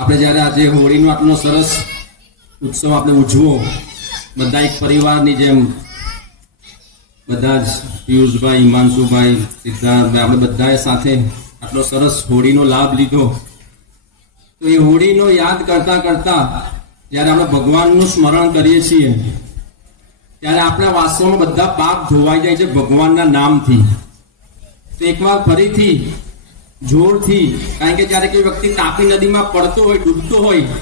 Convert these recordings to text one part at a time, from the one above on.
આપણે જ્યારે આજે હોળીનો આટલો સરસ ઉત્સવ આપણે ઉજવો, બધા એક પરિવારની જેમ બધા જ પિયુષભાઈ, હિમાંશુભાઈ, સિદ્ધાર્થભાઈ, આપણે બધાએ સાથે આટલો સરસ હોળીનો લાભ લીધો. તો એ હોળીનો યાદ કરતા કરતા જ્યારે આપણે ભગવાનનું સ્મરણ કરીએ છીએ ત્યારે આપણા વાસ્તવમાં બધા પાપ ધોવાઈ જાય છે ભગવાનના નામથી. તો એકવાર ફરીથી જોરથી, કારણ કે જ્યારે કોઈ વ્યક્તિ તાપી નદીમાં પડતો હોય, ડૂબતો હોય,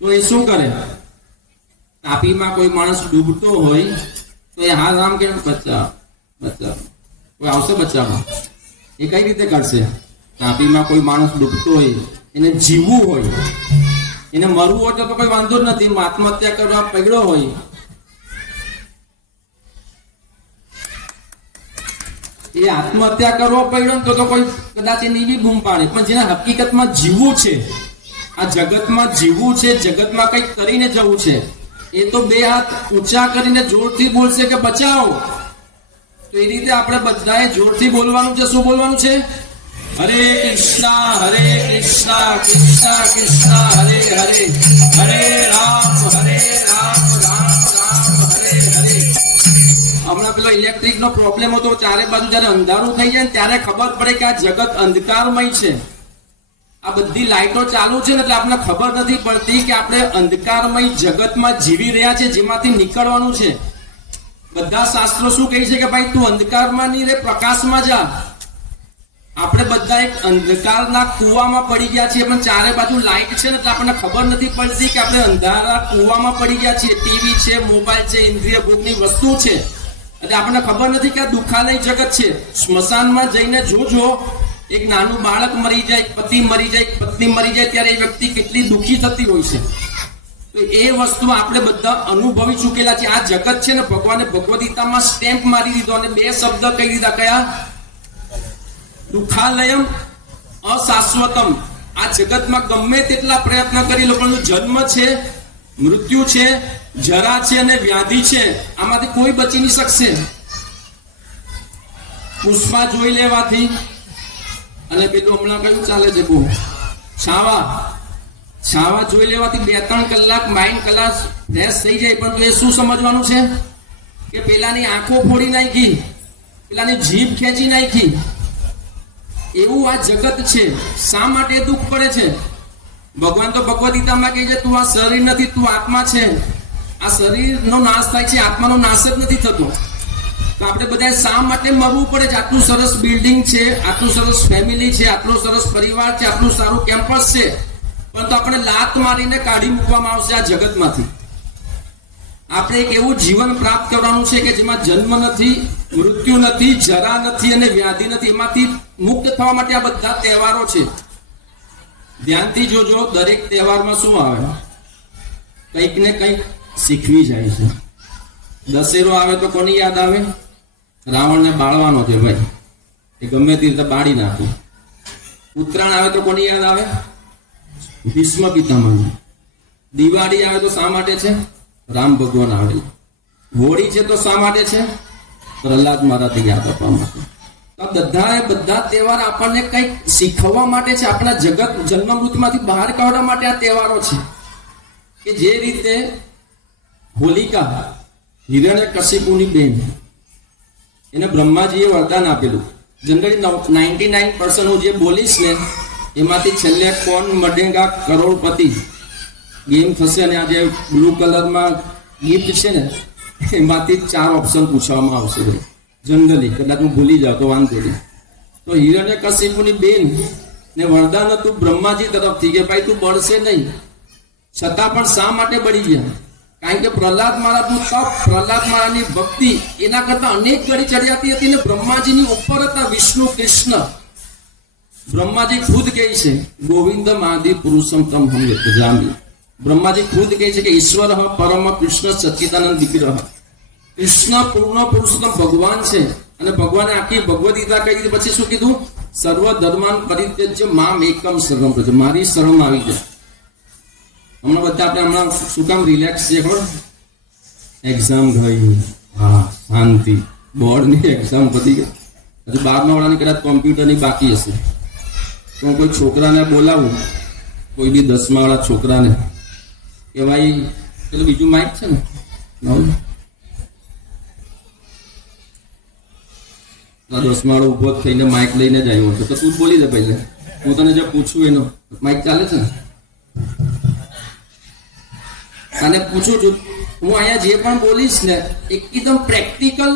તો એ શું કરે? તાપીમાં કોઈ માણસ ડૂબતો હોય તો એ હા રામ કે બચાવ બચાવ, કોઈ આવશે બચાવવા? એ કઈ રીતે કરશે? તાપીમાં કોઈ માણસ ડૂબતો હોય, એને જીવવું હોય, એને મરવું હોય તો કોઈ વાંધો જ નથી, આત્મહત્યા કરવા પડ્યો હોય, એ આત્મહત્યા કરવા પડ્યો તો કોઈ કદાચ એની બી બૂમ પાડે. પણ જેને હકીકતમાં જીવવું છે, આ જગતમાં જીવવું છે, જગતમાં કંઈક કરીને જવું છે, એ તો બે હાથ ઊંચા કરીને જોરથી બોલશે કે બચાવો. તો એ રીતે આપણે બધાએ જોરથી બોલવાનું છે. શું બોલવાનું છે? હરે કૃષ્ણ કૃષ્ણ કૃષ્ણ હરે હરે, હરે રામ રામ રામ હરે હરે. હમણાં પેલો ઇલેક્ટ્રિક નો પ્રોબ્લેમ હતો, ચારે બાજુ જયારે અંધારું થઈ જાય ને ત્યારે ખબર પડે કે આ જગત અંધકારમય છે. આ બધી લાઈટો ચાલુ છે ને એટલે આપણને ખબર નથી પડતી કે આપણે અંધકારમય જગતમાં જીવી રહ્યા છે, જેમાંથી નીકળવાનું છે. બધા શાસ્ત્રો શું કહે છે કે ભાઈ તું અંધકારમાં નહીં રે, પ્રકાશમાં જા. આપણે બધા એક અંધકારના કુવામાં પડી ગયા છીએ, પણ ચારે બાજુ લાઈટ છે ને એટલે આપણને ખબર નથી પડતી કે આપણે અંધારા કુવામાં પડી ગયા છીએ. ટીવી છે, મોબાઈલ છે, ઇન્દ્રિય ભોગની વસ્તુ છે, એટલે આપણને ખબર નથી કે આ દુઃખાલય જગત છે. સ્મશાનમાં જઈને જોજો, એક નાનું બાળક મરી જાય, પતિ મરી જાય, પત્ની મરી જાય, ત્યારે એ વ્યક્તિ કેટલી દુઃખી થતી હોય છે. તો એ વસ્તુ આપણે બધા અનુભવી ચૂકેલા છે. આ જગત છે ને, ભગવાને ભગવદ ગીતામાં સ્ટેમ્પ મારી દીધો અને બે શબ્દ કહી દીધા. કયા? દુઃખાલયમ, અશાશ્વતમ. આ જગતમાં ગમે તેટલા પ્રયત્ન કરી લો પણ જન્મ છે, મૃત્યુ છે, જરા છે અને વ્યાધિ છે, આમાંથી કોઈ બચી નહીં શકશે. પુષ્પા જોઈ લેવાથી અને પેલું હમણાં કયું ચાલે છે બહુ, છાવા જોઈ લેવાથી 2-3 કલાક માઇન્ડ ક્લાસ ફ્રેશ થઈ જાય. પણ એ શું સમજવાનું છે કે પેલાની આંખો ફોડી નાખી, પેલાની જીભ ખેંચી નાખી. એવું આ જગત છે. શા માટે દુઃખ પડે છે? ભગવાન તો ભગવદ ગીતામાં કહે છે તું આ શરીર નથી, તું આત્મા છે. આ શરીરનો નાશ થાય છે, આત્માનો નાશ જ નથી થતો. તો આપણે બધા શા માટે મરવું પડે છે? આટલું સરસ બિલ્ડિંગ છે, આટલું સરસ ફેમિલી છે, આટલો સરસ પરિવાર છે, આટલું સારું કેમ્પસ છે, પરંતુ આપણે લાત મારીને કાઢી મૂકવામાં આવશે આ જગતમાંથી. આપણે એક એવું જીવન પ્રાપ્ત કરવાનું છે કે જેમાં જન્મ નથી, મૃત્યુ નથી, જરા નથી અને વ્યાધિ નથી. એમાંથી મુક્ત થવા માટે આ બધા તહેવારો છે. ધ્યાનથી જોજો, દરેક તહેવારમાં શું આવે? કંઈક ને કંઈક શીખવી જાય છે. દશેરો આવે તો કોની યાદ આવે? રાવણને બાળવાનો છે ભાઈ, એ ગમે તે રીતે બાળી નાખે. ઉત્તરાયણ આવે તો કોની યાદ આવે? ભીષ્મ પિતામહ. દિવાળી આવે તો શા માટે છે? રામ ભગવાન આવે. હોળી છે તો શા માટે છે? પ્રહલાદ મહારાજને યાદ આપવા માટે. બધા તહેવાર આપણને કંઈક શીખવવા માટે છે, આપણા જગત જન્મ મૃત્યુમાંથી બહાર કાઢવા માટે આ તહેવારો છે. કે જે રીતે હોલિકા હિરણ્યકશિપુની બેન, એને બ્રહ્માજીએ વરદાન આપેલું. જનરલી 99% હું જે બોલીશ ને એમાંથી છેલ્લે કોણ મળેગા કરોડપતિ ગેમ થશે, અને આ જે બ્લુ કલરમાં ગિફ્ટ છે ને એમાંથી 4 ઓપ્શન પૂછવામાં આવશે. જનરલી કદાચ હું ભૂલી જાઉં તો વાંધો નહીં. તો હિરણ્યકશિપુની બેન ને વરદાન હતું બ્રહ્માજી તરફથી કે ભાઈ તું બળશે નહીં. છતાં પણ શા માટે બળી ગયા? કારણ કે પ્રહલાદ મહારાજનું તપ, પ્રહલાદ મહારાજની ભક્તિ એના કરતા અનેક ગળી ચડિયાતી હતી ને બ્રહ્માજીની ઉપર હતા વિષ્ણુ કૃષ્ણ. બ્રહ્માજી ખુદ કહે છે ગોવિંદમ આદિ પુરુષમ તમ હમ જામી. બ્રહ્માજી ખુદ કહે છે કે ઈશ્વર પરમ કૃષ્ણ સચ્ચિદાનંદ વિગ્રહ. કૃષ્ણ પૂર્ણ પુરુષોત્તમ ભગવાન છે. અને ભગવાને આખી ભગવદ ગીતા કહી દીધી. પછી શું કીધું? સર્વ ધર્માન પરિત્યજ્ય મામ એકમ શરણમ વ્રજ. મારી શરણમાં આવી જાય. હમણાં બધા આપણે હમણાં શું કામ રિલેક્સ છે? ખબર? એક્ઝામ ગઈ, હા શાંતિ, બોર્ડની એક્ઝામ પતી ગઈ, હજુ 12મા વાળાની કદાચ કોમ્પ્યુટરની બાકી હશે. તો હું કોઈ છોકરાને બોલાવું કોઈ બી 10મા વાળા છોકરાને કે ભાઈ પેલું બીજું માઇક છે ને નવું? 10મા વાળો ઉભો થઈને માઇક લઈને જ આવ્યો હતો, તો તું બોલી દે પહેલા, હું તને જે પૂછું એનો માઇક ચાલે છે ને? અને પૂછું છું, હું અહીંયા જે પણ બોલીશ ને એકદમ પ્રેક્ટિકલ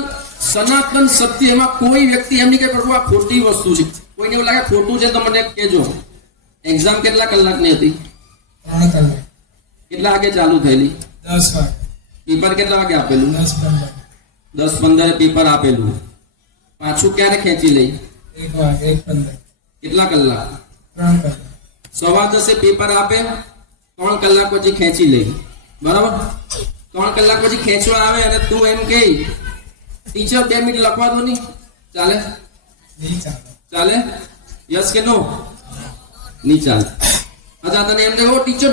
સનાતન સત્ય, એમાં કોઈ વ્યક્તિ એમ નહીં કે પ્રભુ આ ખોટી વસ્તુ છે. કોઈને એવું લાગે ખોટું છે તો મને કહેજો. એક્ઝામ કેટલા કલાકની હતી? 3 કલાક. કેટલા વાગે ચાલુ થયેલી? 10 વાગે. પેપર કેટલા વાગે આપેલું? 10:15 પેપર આપેલું. પાછું ક્યારે ખેંચી લઈ? 1 વાગે 1:15. કેટલા કલાક? 3 કલાક. 10:15 પેપર આપે, 3 કલાક પછી ખેંચી લઈ. બરાબર? 3 કલાક પછી ખેંચવા આવે અને તું એમ કે ટીચર 2 મિનિટ લખવા દો નહીં, ચાલે? નહીં ચાલે. ચાલે? યસ કે નો? નહીં ચાલે. અચ્છા, તને એમ કહો ટીચર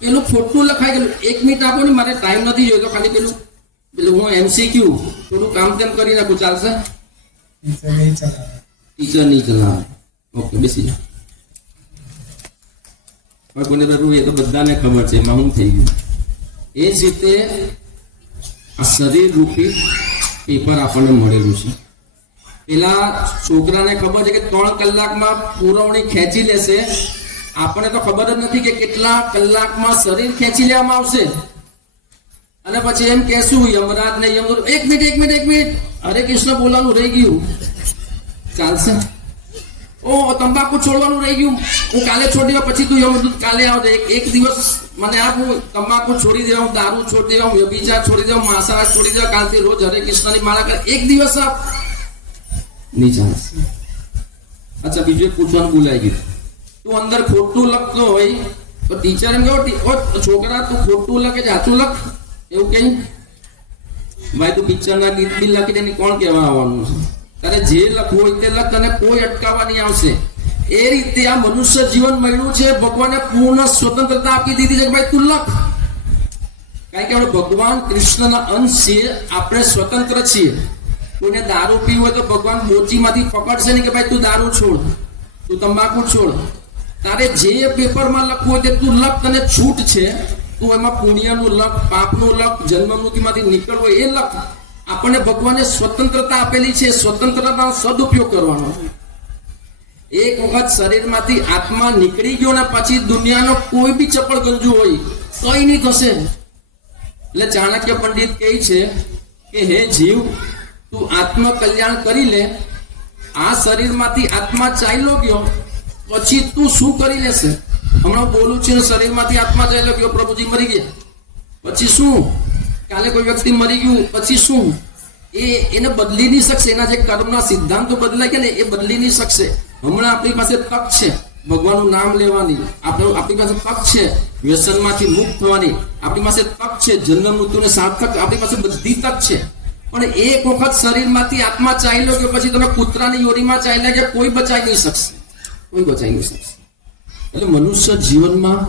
પેલું ખોટું લખાઈ ગયેલું, 1 મિનિટ આપો ને, મારે ટાઈમ નથી જોઈતો, ખાલી પેલું હું MCQ થોડું કામ તેમ કરી નાખું, ચાલશે? ટીચર નહીં ચલાવે. ટીચર નહીં ચલાવે. ઓકે, બેસી જાઓ. હવે કોને તો એ તો બધાને ખબર છે એમાં શું થઈ ગયું. એ જ રીતે આ શરીર રૂપી પેપર આપણને મળેલું છે. પેલા છોકરાને ખબર છે કે 3 કલાકમાં પુરવણી ખેંચી લેશે, આપણને તો ખબર જ નથી કે કેટલા કલાકમાં શરીર ખેંચી લેવામાં આવશે. અને પછી એમ કહેશું યમરાજ ને યમદૂત, 1 મિનિટ હરે કૃષ્ણ બોલવાનું રહી ગયું, ચાલશે? ઓ તંબાકુ છોડવાનું રહી ગયું, હું કાલે છોડી દઉં, પછી તું યમદૂત કાલે આવજે, એક દિવસ મને આપ, હું તંબાકુ છોડી દેવા, હું દારૂ છોડી દેવા, હું વ્યભિચાર છોડી દેવા, માંસાહાર છોડી દેવા, કાલથી રોજ હરે કૃષ્ણની માળા કર, એક દિવસ આપ, નહીં ચાલશે. અચ્છા, બીજું એક પૂછવાનું ભૂલાઈ ગયું. તું અંદર ખોટું લખતો હોય તો ટીચર એમ કહો, છોકરા તું ખોટું લખે છે, સાચું લખ, એવું કઈ? ભાઈ તું પિક્ચરના ગીત બી લખી દે, કોણ કહેવા આવવાનું છે? તારે જે લખવું હોય તે લખ, તને કોઈ અટકાવવા નહીં આવશે. એ રીતે આ મનુષ્ય જીવન મળ્યું છે, ભગવાને પૂર્ણ સ્વતંત્રતા આપી દીધી છે કે ભાઈ તું લખ. કારણ કે આપણે ભગવાન કૃષ્ણના અંશ છીએ, આપણે સ્વતંત્ર છીએ. કોઈને દારૂ પીવું હોય તો ભગવાન મોચીમાંથી પકડશે નહીં કે ભાઈ તું દારૂ છોડ, તું તંબાકુ છોડ. તારે જે પેપરમાં લખવું હોય તે તું લખ, તને છૂટ છે. તું એમાં પુણ્યનું લખ, પાપનું લખ, જન્મ મૃત્યુમાંથી નીકળવો એ લખ. આપણને ભગવાને સ્વતંત્રતા આપેલી છે, સ્વતંત્રતાનો સદુપયોગ કરવાનો. એક વખત શરીરમાંથી આત્મા નીકળી ગયો ને પછી દુનિયાનો કોઈ બી ચપળ ગંજુ હોય કઈ નહીં થશે. એટલે ચાણક્ય પંડિત કહે છે કે હે જીવ, તું આત્મ કલ્યાણ કરી લે. આ શરીરમાંથી આત્મા ચાલ્યો ગયો પછી તું શું કરી લેશે? હમણાં બોલું છું, શરીરમાંથી આત્મા ચાલ્યો ગયો, પ્રભુજી મરી ગયા, પછી શું? કાલે કોઈ વ્યક્તિ મરી ગયું પછી શું? એને બદલી નહીં શકશે. એના જે કર્મના સિદ્ધાંતો બદલાય ગયા ને એ બદલી નહીં શકશે. હમણાં આપણી પાસે તક છે ભગવાનનું નામ લેવાની, આપણી પાસે તક છે વ્યસનમાંથી મુક્ત થવાની, આપણી પાસે તક છે જન્મ મૃત્યુને સાર્થક, આપણી પાસે બધી તક છે. પણ એક વખત શરીરમાંથી આત્મા ચાલ્યો કે પછી તમે કૂતરાની યોરીમાં ચાલ્યા કે કોઈ બચાવી નહીં શકશે, કોઈ બચાવી નહીં શકશે. એટલે મનુષ્ય જીવનમાં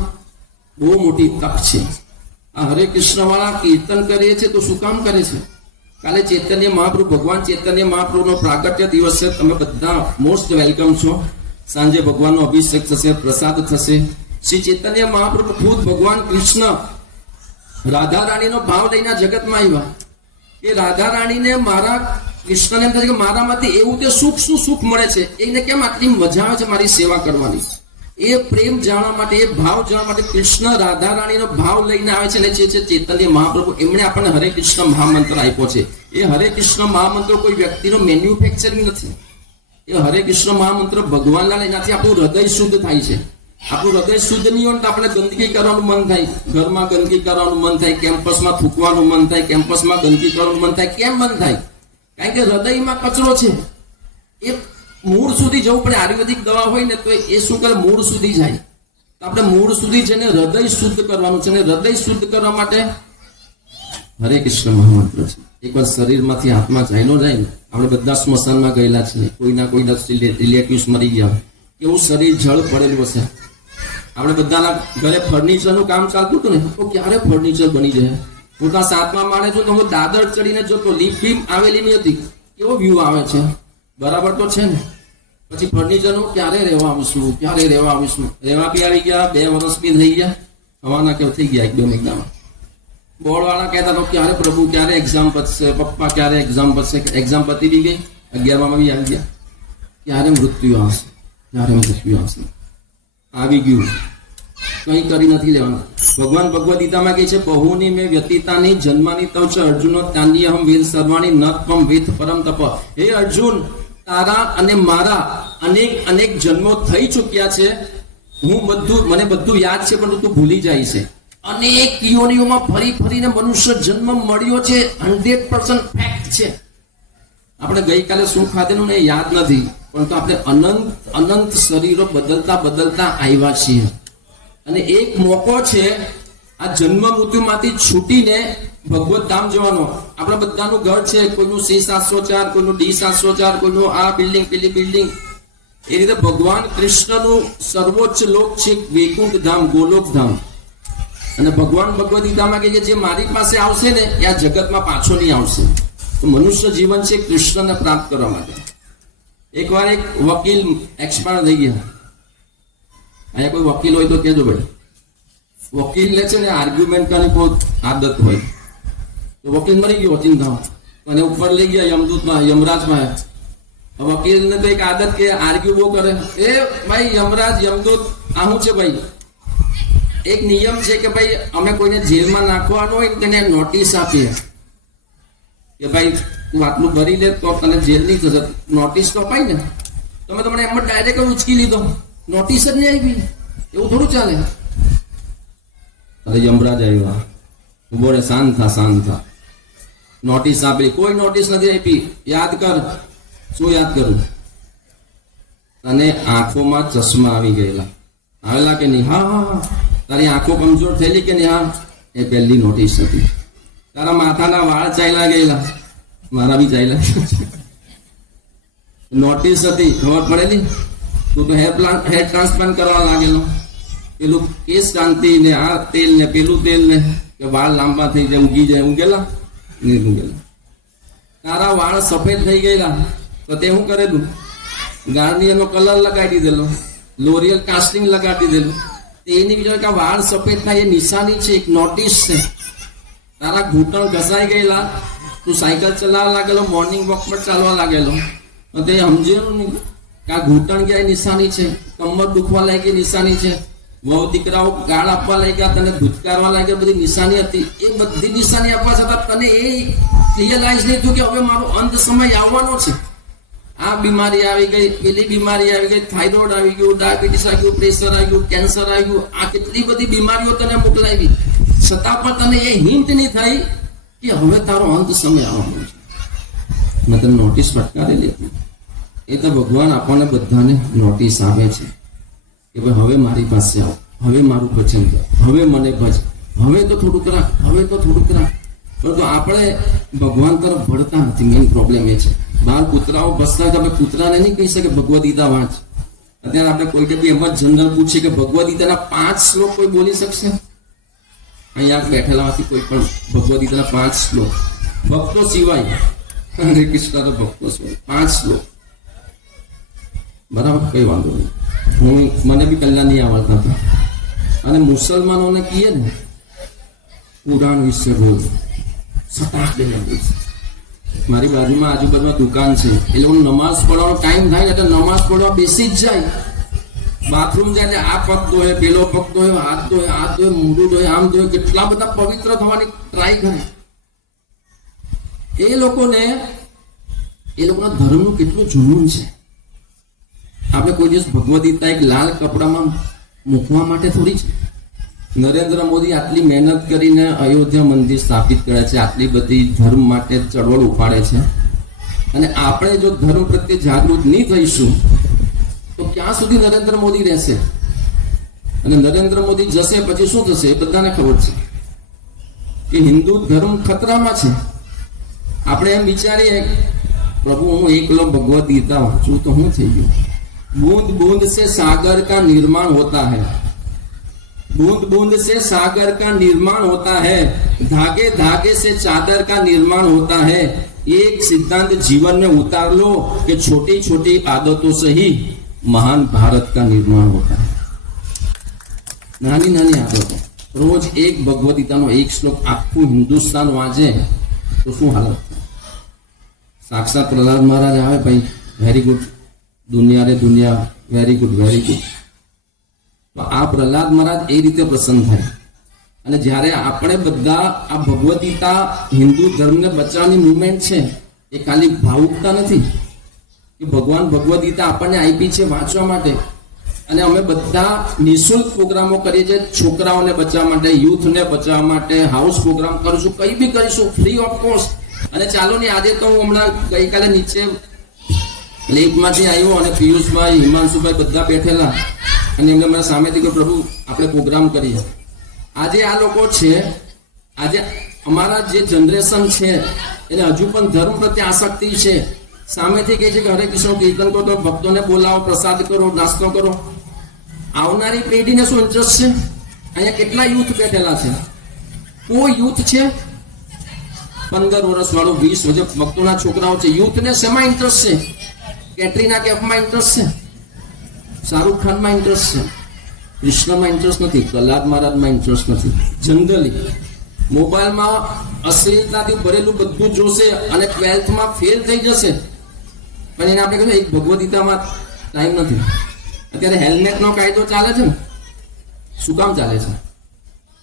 બહુ મોટી તક છે. આ હરે કૃષ્ણ વાળા કીર્તન કરીએ છીએ તો શું કામ કરે છે? કાલે ચૈતન્ય મહાપ્રભુ, ભગવાન ચૈતન્ય મહાપ્રભુનો પ્રાગટ્ય દિવસ છે. તમે બધા મોસ્ટ વેલકમ છો. સાંજે ભગવાનનો અભિષેક થશે, પ્રસાદ થશે. શ્રી ચૈતન્ય મહાપ્રભુ ખુદ ભગવાન કૃષ્ણ રાધા રાણીનો ભાવ લઈને જગતમાં આવ્યા કે રાધા રાણીને મારા કૃષ્ણને એમ થાય કે મારામાંથી એવું તે સુખ, શું સુખ મળે છે, એને કેમ આટલી મજા આવે છે મારી સેવા કરવાની. એ પ્રેમ જાણવા માટે, એ ભાવ જાણવા માટે કૃષ્ણ રાધા રાણીનો ભાવ લઈને આવે છે. અને જે છે ચૈતન્ય મહાપ્રભુ, એમણે આપણને હરે કૃષ્ણ મહામંત્ર આપ્યો છે. એ હરે કૃષ્ણ મહામંત્ર કોઈ વ્યક્તિનો મેન્યુફેક્ચરિંગ નથી. એ હરે કૃષ્ણ મહામંત્ર ભગવાનના એનાથી આપણું હૃદય શુદ્ધ થાય છે. આપણું હૃદય શુદ્ધ નહીં હોય તો આપણે ગંદકી કરવાનું મન થાય, ઘરમાં ગંદકી કરવાનું મન થાય, કેમ્પસમાં થૂકવાનું મન થાય, કેમ્પસમાં ગંદકી કરવાનું મન થાય. કેમ મન થાય? કારણ કે હૃદયમાં કચરો છે. એ મૂળ સુધી જવું પડે. આયુર્વેદિક દવા હોય ને તો એ શું કરે? મૂળ સુધી જાય. તો આપણે મૂળ સુધી જઈને હૃદય શુદ્ધ કરવાનું છે. અને હૃદય શુદ્ધ કરવા માટે હરે કૃષ્ણ મહામંત્ર છે. એકવાર શરીરમાંથી આત્મા ચાલ્યો જાય ને, આપણે બધા સ્મશાનમાં ગયેલા છીએ, કોઈના રિલેટિવ્સ મરી ગયા, એવું શરીર જળ પડેલું હશે. આપણે બધાના ઘરે ફર્નિચરનું કામ ચાલતું હતું ને, તો ક્યારે ફર્નિચર બની જાય? હું ત્યાં 7મા માળે છું તો હું દાદર ચડીને જોતો, લીપ બીમ આવેલી નહીં હતી. કેવો વ્યૂ આવે છે, બરાબર તો છે ને? પછી ફર્નિચરનું ક્યારે રહેવા આવીશું, ક્યારે રહેવા આવીશું. રહેવા બી આવી ગયા, 2 વર્ષ બી થઈ ગયા, હવાના કેવ થઈ ગયા 1-2 મહિનામાં. બોર્ડ વાળા કહેતા તો ક્યારે પ્રભુ, ક્યારે એક્ઝામ પતશે, પપ્પા ક્યારે એક્ઝામ પતશે. એક્ઝામ પતી બી ગઈ, 11માં બી આવી ગયા. ક્યારે મૃત્યુ આવશે, ક્યારે મૃત્યુ આવશે. આવી ગયું, કંઈ કરી નથી લેવાનું. ભગવાન ભગવદ ગીતામાં કહે છે, બહુની મેં વ્યતીતાની જન્માની તવ છે અર્જુનો તાન્યહમ વીર સર્વાણી ન ત્વમ વેદ પરમ તપ. હે અર્જુન, તારા અને મારા અનેક અનેક જન્મો થઈ ચૂક્યા છે. મને બધું યાદ છે, પણ તું ભૂલી જાય છે. અનેક યોનિઓમાં ફરી ફરીને મનુષ્ય જન્મ મળ્યો છે. 100% ફેક્ટ છે. આપણે ગઈકાલે શું ખાધેલું ને યાદ નથી, પરંતુ આપણે અનંત અનંત શરીરો બદલતા બદલતા આવ્યા છીએ. અને એક મોકો છે આ જન્મ મૃત્યુમાંથી છૂટીને ભગવત ધામ જવાનો. આપણા બધાનું ઘર છે, કોઈનું C704, કોઈનું D704, કોઈનું આ બિલ્ડિંગ, પેલી બિલ્ડિંગ. એ રીતે ભગવાન કૃષ્ણનું સર્વોચ્ચ લોક છે વૈકુંઠ ધામ, ગોલોક ધામ. અને ભગવાન ભગવદ ગીતામાં કહે છે, જે મારી પાસે આવશે ને એ આ જગતમાં પાછો નહીં આવશે. તો મનુષ્ય જીવન છે કૃષ્ણને પ્રાપ્ત કરવા માટે. એકવાર એક વકીલ એક્સપાયર થઈ ગયા. અહીંયા કોઈ વકીલ હોય તો કહેજો ભાઈ. વકીલ લે છે ને આર્ગ્યુમેન્ટ કરવાની બહુ આદત હોય. તો વકીલ મરી ગયો ચિંતા, અને ઉપર લઈ ગયા યમદૂતમાં, યમરાજમાં. વકીલને તો એક આદત કે આર્ગ્યુ બહુ કરે. એ ભાઈ યમરાજ, યમદૂત, આ શું છે ભાઈ? એક નિયમ છે કે ભાઈ અમે કોઈને જેલમાં નાખવાનો હોય તેને નોટિસ આપીએ કે ભાઈ તું આટલું ભરી લે તો તને જેલ નહીં થશે. નોટિસ તો અપાય ને. તમે તમને એમ જ ડાયરેક્ટ ઉચકી લીધો, નોટિસ જ નહીં આવી. એવું થોડું ચાલે. અરે યમરાજ આવ્યા, ઉભો રે, શાંત થા, શાંત થા. નોટિસ આપી, કોઈ નોટિસ નથી આપી. યાદ કર. શું યાદ કરું? તને આંખોમાં ચશ્મા આવી ગયેલા. આવેલા કે નહીં? હા હા હા. તારી આંખો કમજોર થયેલી કે નહીં? હા. એ પહેલી નોટિસ હતી. તારા માથાના વાળ ચાલ્યા ગયેલા. મારા બી ચાલ્યા. નોટિસ હતી, ખબર પડેલી? તું તો હેર ટ્રાન્સપ્લાન્ટ કરવા લાગેલો. પેલું કેસ કાંતિ ને આ તેલ ને પેલું તેલ ને કે વાળ લાંબા થઈ જાય, ઉગી જાય. ઊંઘેલા નહીં ઊંઘેલા. તારા વાળ સફેદ થઈ ગયેલા તો તે શું કરેલું? ગાર્નિયરનો કલર લગાડી દીધેલો, લોરિયલ કાસ્ટિંગ લગાડી દીધેલું. એની બીજા કે વાળ સફેદ થાય એ નિશાની છે, એક નોટિસ છે. તારા ઘૂંટણ ઘસાઈ ગયેલા, તું સાયકલ ચલાવવા લાગેલો, મોર્નિંગ વોક પર ચાલવા લાગેલો, તે સમજેલું નહીં કે આ ઘૂંટણ ગયા એ નિશાની છે. કમર દુખવા લાગી નિશાની છે. બહુ દીકરાઓ ગાળ આપવા લાગ્યા, તને ધૂતકારવા લાગ્યા, બધી નિશાની હતી. એ બધી નિશાની આપવા છતાં તને એ રિયલાઇઝ નહીં થયું કે હવે મારો અંત સમય આવવાનો છે. આ બીમારી આવી ગઈ, પેલી બીમારી આવી ગઈ, થાઇરોઇડ આવી ગયું, ડાયાબિટીસ આવી ગયું, પ્રેશર આવી ગયું, કેન્સર આવી ગયું. આ કેટલી બધી બીમારીઓ તને મોકલાવી, છતાં પણ તને એ હિન્ટ નહીં થઈ કે હવે તારો અંત સમય આવવાનો છે. મેં તને નોટિસ ફટકારેલી હતી. એ તો ભગવાન આપણને બધાને નોટિસ આવે છે કે ભાઈ હવે મારી પાસે આવો, હવે મારું ભજન કર, હવે મને ભજ, હવે તો થોડુંક રાખ, હવે તો થોડુંક રાખ. પરંતુ આપણે ભગવાન તરફ ભળતા નથી. મેઇન પ્રોબ્લેમ એ છે. બહાર કૂતરાઓ બસતા, તમે કૂતરાને નહીં કહી શકે ભગવદ ગીતા વાંચ. અત્યારે આપણે કોઈ બી એમ જ જનરલ પૂછીએ કે ભગવદ ગીતાના 5 શ્લોક કોઈ બોલી શકશે? અહીંયા બેઠેલામાંથી કોઈ પણ ભગવદ ગીતાના 5 શ્લોક, ભક્તો સિવાય. હરે કૃષ્ણ તો ભક્તો સિવાય 5 શ્લોક. બરાબર, કઈ વાંધો નહીં. મને બી કલ્યાણ નહીં આવડતા હતા. અને મુસલમાનોને કહીએ ને પુરાણ વિશે બોલ, સટાક દે. મારી બાજુમાં આજુબાજુમાં દુકાન છે, એ લોકો નમાઝ પઢવાનો ટાઈમ થાય એટલે નમાઝ પઢવા બેસી જ જાય. બાથરૂમ જાય એટલે આ પગ ધોય, પેલો પગ ધોય, હાથ ધોય, હાથ ધોય, મોઢું ધોય, આમ ધોય. કેટલા બધા પવિત્ર થવાની ટ્રાય કરે. એ લોકોના ધર્મનું કેટલું જુનૂન છે. આપણે કોઈ દિવસ ભગવદ ગીતા એક લાલ કપડામાં મૂકવા માટે થોડી છે. નરેન્દ્ર મોદી આટલી મહેનત કરીને અયોધ્યા મંદિર સ્થાપિત કરે છે, આટલી બધી ધર્મ માટે ચળવળ ઉપાડે છે, અને આપણે જો ધર્મ પ્રત્યે જાગૃત નહીં થઈશું તો ક્યાં સુધી નરેન્દ્ર મોદી રહેશે? અને નરેન્દ્ર મોદી જશે પછી શું થશે એ બધાને ખબર છે કે હિન્દુ ધર્મ ખતરામાં છે. આપણે એમ વિચારીએ પ્રભુ હું એકલો ભગવદ ગીતા વાંચું તો હું થઈ ગયું. बूंद बूंद से सागर का निर्माण होता है, बूंद बूंद से सागर का निर्माण होता है, धागे धागे से चादर का निर्माण होता है, एक सिद्धांत जीवन में उतार लो कि छोटी छोटी आदतों से ही महान भारत का निर्माण होता है। नानी नानी आदतों, रोज एक भगवद गीता नो एक श्लोक आखू हिंदुस्तान वांचे तो शू हालत थाय? साक्षात प्रहलाद महाराज आवे भाई वेरी गुड, दुनिया रे दुनिया, वेरी गुड वेरी गुड। तो आ प्रहलाद महाराज ए रीते प्रसन्न थाय। અને જ્યારે આપણે બધા આ ભગવદ ગીતા હિન્દુ ધર્મને બચાવવાની મુવમેન્ટ છે એ ખાલી ભાવુકતા નથી કે ભગવાન ભગવદ ગીતા આપણને આપી છે વાંચવા માટે, અને અમે બધા નિઃશુલ્ક પ્રોગ્રામો કરીએ છીએ છોકરાઓને બચાવવા માટે, યુથને બચાવવા માટે, હાઉસ પ્રોગ્રામ કરીશું, કંઈ બી કરીશું ફ્રી ઓફ કોસ્ટ। અને ચાલો ને આજે તો હું હમણાં ગઈકાલે નીચે લેકમાંથી આવ્યો અને પિયુષભાઈ, હિમાંશુભાઈ બધા બેઠેલા અને એમને મારા સામેથી કહ્યું પ્રભુ આપણે પ્રોગ્રામ કરીએ। આજે આ લોકો છે, આજે અમારા જે જનરેશન છે એને હજુ પણ ધર્મ પ્રત્યે આસક્તિ છે। સામેથી કહે છે કે હરે કૃષ્ણ કીર્તન કરો, તો ભક્તોને બોલાવો, પ્રસાદ કરો, નાસ્તો કરો। આવનારી પેઢીને શું ઇન્ટરેસ્ટ છે? અહીંયા કેટલા યુથ બેઠેલા છે? કોઈ યુથ છે? 15 વર્ષ વાળો, 20 વર્ષ ભક્તોના છોકરાઓ છે। યુથને શેમાં ઇન્ટરેસ્ટ છે? કેટરીના કેફમાં ઇન્ટરેસ્ટ છે? શાહરૂખ ખાનમાં ઇન્ટરેસ્ટ છે? કૃષ્ણમાં ઇન્ટરેસ્ટ નથી, પ્રહલાદ મહારાજમાં ઇન્ટરેસ્ટ નથી। જનરલી મોબાઈલમાં અશ્લીલતાથી ભરેલું બધું જોશે અને 12થમાં ફેલ થઈ જશે, પણ એને આપણે કહીએ એક ભગવદ ગીતામાં ટાઈમ નથી। અત્યારે હેલ્મેટનો કાયદો ચાલે છે ને, શું કામ ચાલે છે?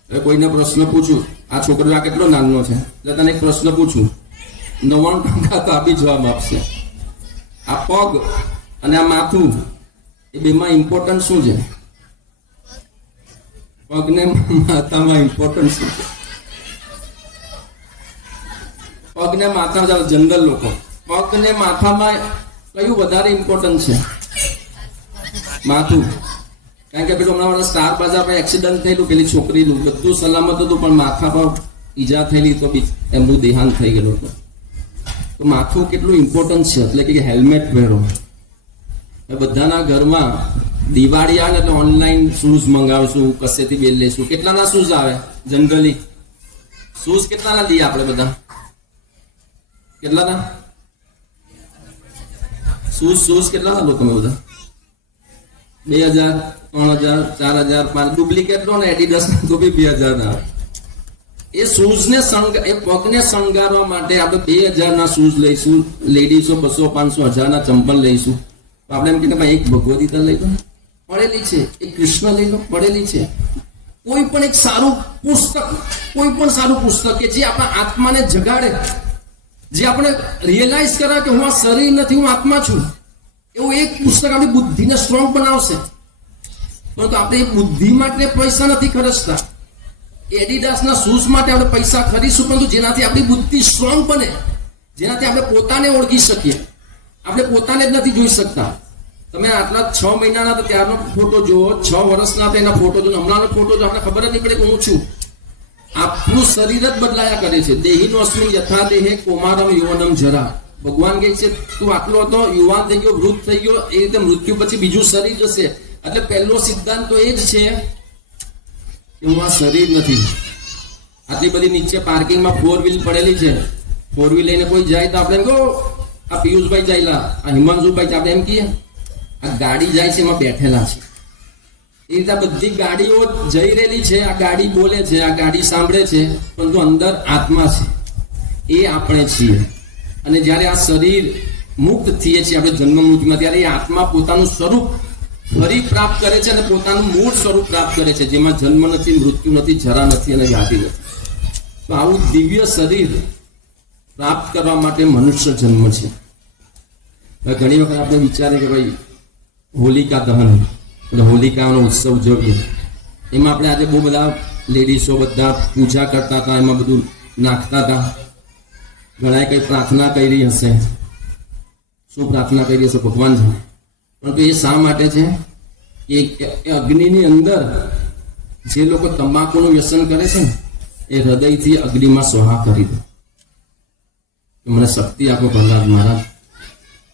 હવે કોઈને પ્રશ્ન પૂછું, આ છોકરો આ કેટલો નાનો છે, એટલે તને એક પ્રશ્ન પૂછું, 99% તો આપી જવાબ આપશે। આ પગ અને આ માથું એ બેમાં ઇમ્પોર્ટન્ટ શું છે? પગને માથામાં ઇમ્પોર્ટન્ટ શું છે? પગને માથામાં, જનરલ લોકો પગને માથામાં કયું વધારે ઇમ્પોર્ટન્ટ છે? માથું। કારણ કે પેલું હમણાં સ્ટાર બાજા પર એક્સિડન્ટ થયેલું, પેલી છોકરીનું બધું સલામત હતું, પણ માથા પર ઈજા થયેલી તો એમનું દેહાંત થઈ ગયેલું હતું। તો માથું કેટલું ઇમ્પોર્ટન્ટ છે, એટલે કે હેલ્મેટ પહેરો। બધાના ઘરમાં દિવાળી આવે એટલે ઓનલાઈન શૂઝ મંગાવશું, કસેથી બેલ લઈશું। કેટલાના શૂઝ આવે જનરલી? શૂઝ કેટલાના લઈએ આપણે બધા? કેટલાના શૂઝ કેટલાના લોકો બધા? 2000, 3000, 4000, 5 ડુપ્લિકેટ લો ને એડિડાસ તો બી 2000 ના આવે। એ શૂઝને એ પગને શણગારવા માટે આપણે 2000 ના શૂઝ લઈશું, લેડીઝો 200, 500, 1000 ના ચંપલ લઈશું। તો આપણે એમ કહીએ ભાઈ એક ભગવદ ગીતા લઈ લો, પડેલી છે, એક કૃષ્ણ લઈ લો, પડેલી છે। કોઈ પણ એક સારું પુસ્તક, કોઈ પણ સારું પુસ્તક કે જે આપણા આત્માને જગાડે, જે આપણે રિયલાઇઝ કરાવે કે હું આ શરીર નથી, હું આત્મા છું, એવું એક પુસ્તક આપણી બુદ્ધિને સ્ટ્રોંગ બનાવશે। પરંતુ આપણે એ બુદ્ધિ માટે પૈસા નથી ખર્ચતા, એડિડાસના શૂઝ માટે આપણે પૈસા ખરીદશું, પરંતુ જેનાથી આપણી બુદ્ધિ સ્ટ્રોંગ બને, જેનાથી આપણે પોતાને ઓળખી શકીએ। આપણે પોતાને જ નથી જોઈ શકતા। તમે આટલા 6 મહિનાના તો ત્યારનો ફોટો જુઓ, 6 વર્ષના તો એના ફોટો જુઓ, હમણાંનો ફોટો જો આપણે ખબર જ નહીં પડે કે હું છું। આપણું શરીર જ બદલાયા કરે છે। દેહીનો અસ્મિન યથા દેહે કૌમારમ યૌવનમ જરા। ભગવાન કહે છે તું આટલો હતો, યુવાન થઈ ગયો, વૃદ્ધ થઈ ગયો, એ રીતે મૃત્યુ પછી બીજું શરીર જશે। એટલે પહેલો સિદ્ધાંત તો એ જ છે કે હું આ શરીર નથી। આટલી બધી નીચે પાર્કિંગમાં 4 વ્હીલ પડેલી છે, 4 વ્હીલ લઈને કોઈ જાય તો આપણે એમ કહો આ પિયુષભાઈ જાયલા, આ હિમાંશુભાઈ, આપણે એમ કહીએ આ ગાડી જાય છે એમાં બેઠેલા છે। એ રીતે બધી ગાડીઓ જઈ રહેલી છે, આ ગાડી બોલે છે, આ ગાડી સાંભળે છે, પરંતુ અંદર આત્મા છે, એ આપણે છીએ। અને જ્યારે આ શરીર મુક્ત થઈએ છીએ આપણે જન્મ મૃત્યુમાં, ત્યારે એ આત્મા પોતાનું સ્વરૂપ ફરી પ્રાપ્ત કરે છે અને પોતાનું મૂળ સ્વરૂપ પ્રાપ્ત કરે છે, જેમાં જન્મ નથી, મૃત્યુ નથી, જરા નથી અને વ્યાધિ નથી। તો આવું દિવ્ય શરીર પ્રાપ્ત કરવા માટે મનુષ્ય જન્મ છે। ઘણી વખત આપણે વિચારીએ કે ભાઈ હોલિકા દહન, એટલે હોલિકાનો ઉત્સવ ઉજવીએ, એમાં આપણે આજે બહુ બધા લેડીઝો બધા પૂજા કરતા હતા, એમાં બધું નાખતા હતા। ઘણાએ કંઈ પ્રાર્થના કરી હશે, શું પ્રાર્થના કરી હશે ભગવાન જાણે, પરંતુ એ શા માટે છે કે એ અગ્નિની અંદર જે લોકો તમાકુનું વ્યસન કરે છે ને, એ હૃદયથી અગ્નિમાં સ્વાહા કરી દે કે મને શક્તિ આપો પ્રહલાદ મહારાજ,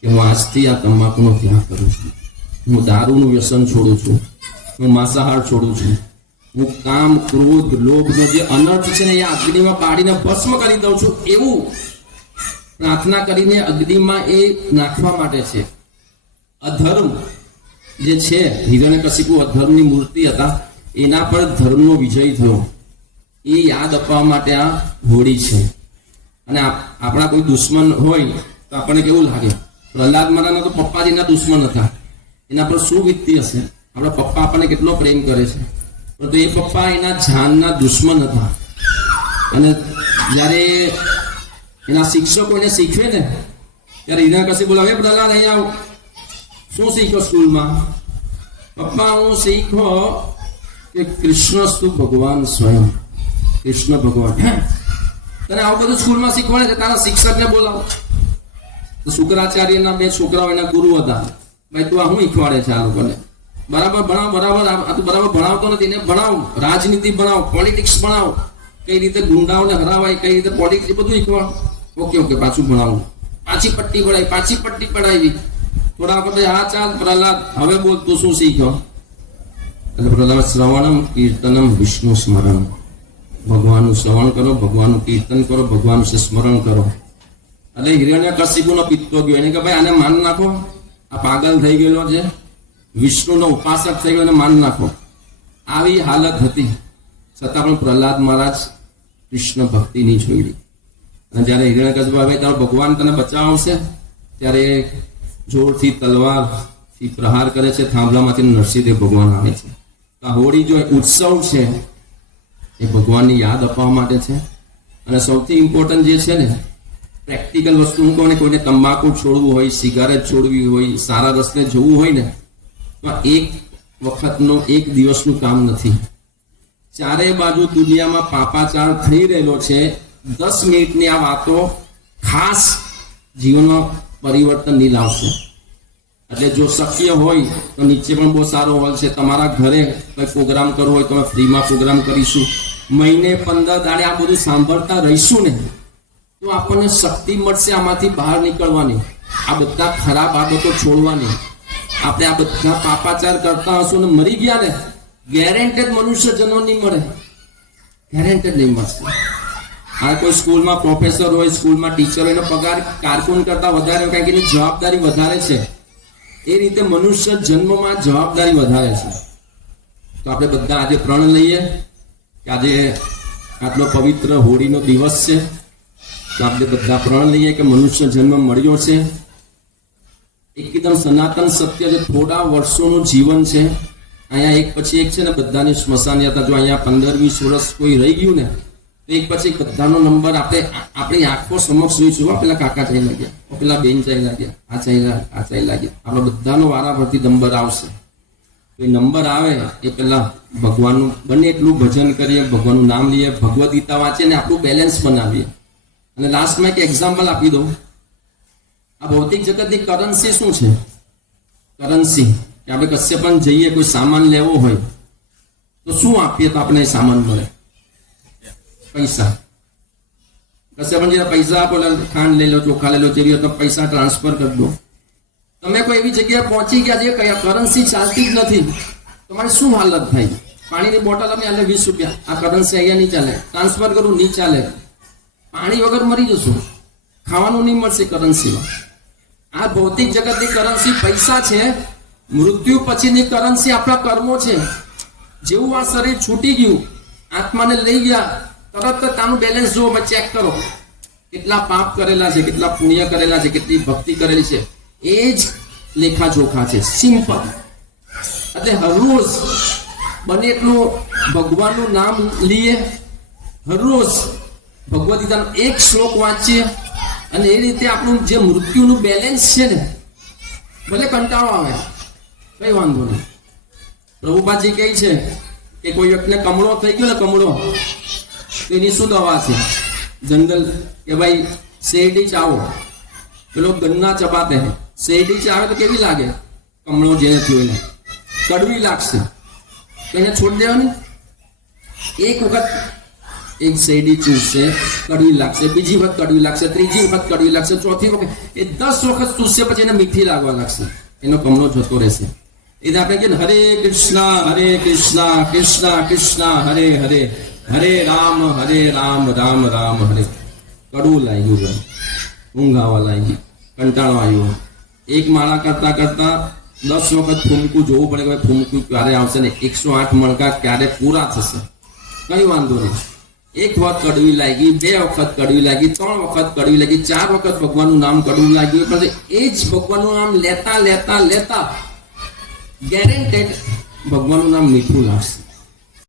કે હું આજથી આ તમાકુનો ત્યાગ કરું છું, હું દારૂનું વ્યસન છોડું છું, હું માંસાહાર છોડું છું, હું કામ, ક્રોધ, લોભનો જે અનર્થ છે ને એ અગ્નિમાં બાળીને ભસ્મ કરી દઉં છું। એવું પ્રાર્થના કરીને અગ્નિમાં એ નાખવા માટે છે. અધર્મ જે છે, હિરણ્યકશિપુ અધર્મની મૂર્તિ હતા, એના પર ધર્મનો વિજય થયો, એ યાદ અપાવવા માટે આ હોળી છે. અને આપણા કોઈ દુશ્મન હોય તો આપણને કેવું લાગે? પ્રહલાદ મહારાજના તો પપ્પાજીના દુશ્મન હતા, એના પર શું વીતતી હશે? આપણા પપ્પા આપણને કેટલો પ્રેમ કરે છે, પરંતુ એ પપ્પા એના જાનના દુશ્મન હતા. અને જ્યારે એના શિક્ષકો એને શીખવે ને, ત્યારે હિરણ્યકશિપુ બોલાવે, પ્રહલાદ અહીંયા આવ, શું શીખ્યો સ્કૂલમાં? પપ્પા હું શીખો કે કૃષ્ણ સ્તુ ભગવાન સ્વયં, કૃષ્ણ ભગવાન. તને આવું બધું સ્કૂલમાં શીખવાડે છે, તારા શિક્ષકને બોલાવો. તો શુક્રાચાર્યના 2 છોકરાઓ એના ગુરુ હતા. ભાઈ તું આ શું શીખવાડે છે આ લોકોને? બરાબર ભણાવ, બરાબર આ તું બરાબર ભણાવતો નથી, એને ભણાવ, રાજનીતિ ભણાવ, પોલિટિક્સ ભણાવ, કઈ રીતે ગુંડાઓને હરાવાય, કઈ રીતે પોલિટિક્સ, બધું શીખવાડ. ઓકે પાછું ભણાવું, પાછી પટ્ટી પડાવી, પાછી પટ્ટી પડાવી. થોડા વખતે હા ચાલ પ્રહલાદ હવે બોલ તું શું શીખ્યો? એટલે પ્રહલાદ શ્રવણમ કીર્તનમ વિષ્ણુ સ્મરણ, ભગવાનનું શ્રવણ કરો, ભગવાનનું કીર્તન કરો, ભગવાનનું સ્મરણ કરો. એટલે હિરણ્યકશિપુનો પિત્તો ગયો, એને કે ભાઈ આને માન નાખો, આ પાગલ થઈ ગયેલો છે, વિષ્ણુનો ઉપાસક થઈ ગયો, એને માન નાખો. આવી હાલત હતી, છતાં પણ પ્રહલાદ મહારાજ કૃષ્ણ ભક્તિ નહીં છોડી. અને જયારે હિરણ્યકશિપુ આવે ત્યારે ભગવાન તને બચાવશે, ત્યારે જોરથી તલવારથી પ્રહાર કરે છે, થાંભલામાંથી નરસિંહદેવ ભગવાન આવે છે. આ હોળી જો ઉત્સવ છે એ ભગવાનની યાદ અપાવવા માટે છે. અને સૌથી ઇમ્પોર્ટન્ટ જે છે ને, પ્રેક્ટિકલ વસ્તુ હું કહું ને, કોઈને તંબાકુ છોડવું હોય, સિગારેટ છોડવી હોય, સારા રસ્તે જવું હોય ને, તો એક વખતનો એક દિવસનું કામ નથી. ચારે બાજુ દુનિયામાં પાપાચાર થઈ રહેલો છે. 10 મિનિટની આ વાતો ખાસ જીવનમાં પરિવર્તન નહીં લાવશે. એટલે જો શક્ય હોય તો નીચે પણ બહુ સારો હોલ છે, તમારા ઘરે કોઈ પ્રોગ્રામ કરવો હોય તો અમે ફ્રીમાં પ્રોગ્રામ કરીશું. મહિને 15 દાડે આ બધું સાંભળતા રહીશું ને, તો આપણને શક્તિ મળશે આમાંથી બહાર નીકળવાની, આ બધા ખરાબ આદતો છોડવાની. આપણે આ બધા પાપાચાર કરતા હશું ને મરી ગયા ને, ગેરેન્ટેડ મનુષ્ય જન્મ નહીં મળે, ગેરેન્ટેડ નહીં મળશે. આ કોઈ સ્કૂલમાં પ્રોફેસર હોય, સ્કૂલમાં ટીચર હોય, એનો પગાર કારકુન કરતા વધારે હોય, કારણ કે એની જવાબદારી વધારે છે. એ રીતે મનુષ્ય જન્મમાં જવાબદારી વધારે છે. તો આપણે બધા આજે પ્રણ લઈએ કે આજે આટલો પવિત્ર હોળીનો દિવસ છે, તો આપણે બધા પ્રણ લઈએ કે મનુષ્ય જન્મ મળ્યો છે. એકદમ સનાતન સત્ય છે, થોડા વર્ષોનું જીવન છે. અહીંયા એક પછી એક છે ને, બધાની સ્મશાન યાત્રા. જો અહીંયા 15-20 વર્ષ કોઈ રહી ગયું ને, એક પછી બધાનો નંબર આપણે આપણી આંખો સમક્ષ જોઈશું. પેલા કાકા ચાલ્યા ગયા, પેલા બેન ચાલ્યા ગયા, આ ચાલ્યા ગયા. આપણે બધાનો વારા પરથી નંબર આવશે. તો એ નંબર આવે એ પેલા ભગવાનનું બને એટલું ભજન કરીએ, ભગવાનનું નામ લઈએ, ભગવદ ગીતા વાંચીએ ને આપણું બેલેન્સ બનાવીએ. અને લાસ્ટમાં એક એક્ઝામ્પલ આપી દઉં. આ ભૌતિક જગતની કરન્સી શું છે? કરન્સી કે આપણે કશે પણ જઈએ, કોઈ સામાન લેવો હોય તો શું આપીએ તો આપણે સામાન મળે? પૈસા. કશે પણ જે પૈસા આપો, ખાંડ લઈ લો, ચોખા લઈ લો, જેવી હોય તો પૈસા ટ્રાન્સફર કરી દો. તમે કોઈ એવી જગ્યાએ પહોંચી ગયા જે કરન્સી ચાલતી જ નથી, તમારી શું હાલત થાય? પાણીની બોટલ અમે આલે 20 રૂપિયા, આ કરન્સી અહીંયા નહીં ચાલે, ટ્રાન્સફર કરું નહીં ચાલે, પાણી વગર મરી જશું, ખાવાનું નહીં મળશે કરન્સીમાં. આ ભૌતિક જગતની કરન્સી પૈસા છે. મૃત્યુ પછીની કરન્સી આપણા કર્મો છે. જેવું આ શરીર છૂટી ગયું, આત્માને લઈ ગયા, તરત જ તાનું બેલેન્સ જુઓ, ચેક કરો કેટલા પાપ કરેલા છે, કેટલા પુણ્ય કરેલા છે, કેટલી ભક્તિ કરેલી છે. એ જ લેખા જોખા છે, સિમ્પલ. એટલે હરરોજ બને એટલું ભગવાનનું નામ લઈએ, હરરોજ ભગવદ ગીતાનો એક શ્લોક વાંચીએ, અને એ રીતે આપણું જે મૃત્યુનું બેલેન્સ છે ને, ભલે કંટાળો આવે કઈ વાંધો નહીં. પ્રભુપાદજી કહે છે કે કોઈ વ્યક્તિને કમળો થઈ ગયો ને, કમળો, તો એની શું દવા છે? જંગલ કે ભાઈ શેરડી ચાવો, પેલો ગન્ના ચબાતે, શેરડી ચાવે તો કેવી લાગે? કમળો જેને થયો એને કડવી લાગશે, તો એને છોડી દેવાની. એક વખત એક શેરડી ચૂસશે, કડવી લાગશે, બીજી વખત કડવી લાગશે, ત્રીજી વખત કડવી લાગશે, ચોથી વખત, એ 10 વખત ચૂસશે, પછી એને મીઠી લાગવા લાગશે, એનો કમળો જતો રહેશે. એટલે આપણે કહીએ હરે કૃષ્ણ કૃષ્ણ કૃષ્ણ હરે હરે, હરે રામ રામ રામ હરે. કડવું લાગ્યું. ઊંઘ આવવા લાગી, કંટાળો આવ્યો. એક માળા કરતા કરતા 10 વખત ફૂમકું જોવું પડે કે ભાઈ ફૂમકું ક્યારે આવશે ને 108 મણકા ક્યારે પૂરા થશે. કઈ વાંધો નહીં. એક વખત કડવી લાગી, 2 વખત કડવી લાગી, 3 વખત કડવી લાગી, 4 વખત ભગવાનનું નામ કડવું લાગ્યું. પછી એ જ ભગવાનનું નામ લેતા લેતા લેતા ગેરેન્ટેડ ભગવાનનું નામ મીઠું લાગશે.